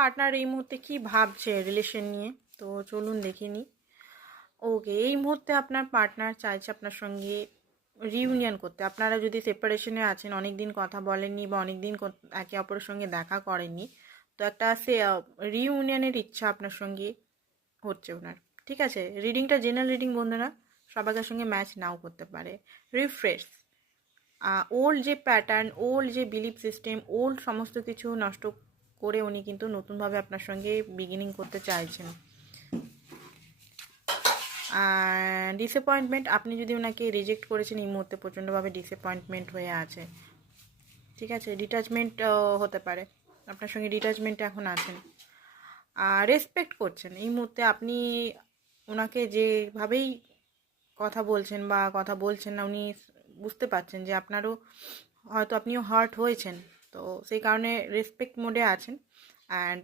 Partner এই মুহূর্তে কি ভাবছে রিলেশন নিয়ে, তো চলুন দেখে নিই। ওকে, এই মুহূর্তে আপনার পার্টনার চাইছে আপনার সঙ্গে রিউনিয়ন করতে। আপনারা যদি সেপারেশনে আছেন, অনেক দিন কথা বলেননি বা অনেক দিন একে অপরের সঙ্গে দেখা করেননি, তো একটা রিউনিয়নের ইচ্ছা আপনার সঙ্গে হচ্ছে ওনার। ঠিক আছে, রিডিংটা জেনারেল রিডিং বন্ধুরা, সবাইকার সঙ্গে ম্যাচ নাও করতে পারে। রিফ্রেশ, ওল্ড যে প্যাটার্ন, ওল্ড যে বিলিফ সিস্টেম, ওল্ড সমস্ত কিছু নষ্ট করে উনি কিন্তু নতুনভাবে আপনার সঙ্গে বিগিনিং করতে চাইছেন। ডিসঅ্যাপয়েন্টমেন্ট, আপনি যদি ওনাকে রিজেক্ট করেছেন, এই মুহূর্তে প্রচণ্ডভাবে ডিসঅ্যাপয়েন্টমেন্ট হয়ে আছে। ঠিক আছে, ডিটাচমেন্ট হতে পারে, আপনার সঙ্গে ডিটাচমেন্টে এখন আছেন। রেসপেক্ট করছেন এই মুহূর্তে আপনি ওনাকে, যেভাবেই কথা বলছেন বা কথা বলছেন না, উনি বুঝতে পারছেন যে আপনারও হয়তো আপনিও হার্ট হয়েছেন, তো সেই কারণে রেসপেক্ট মোডে আছেন। অ্যান্ড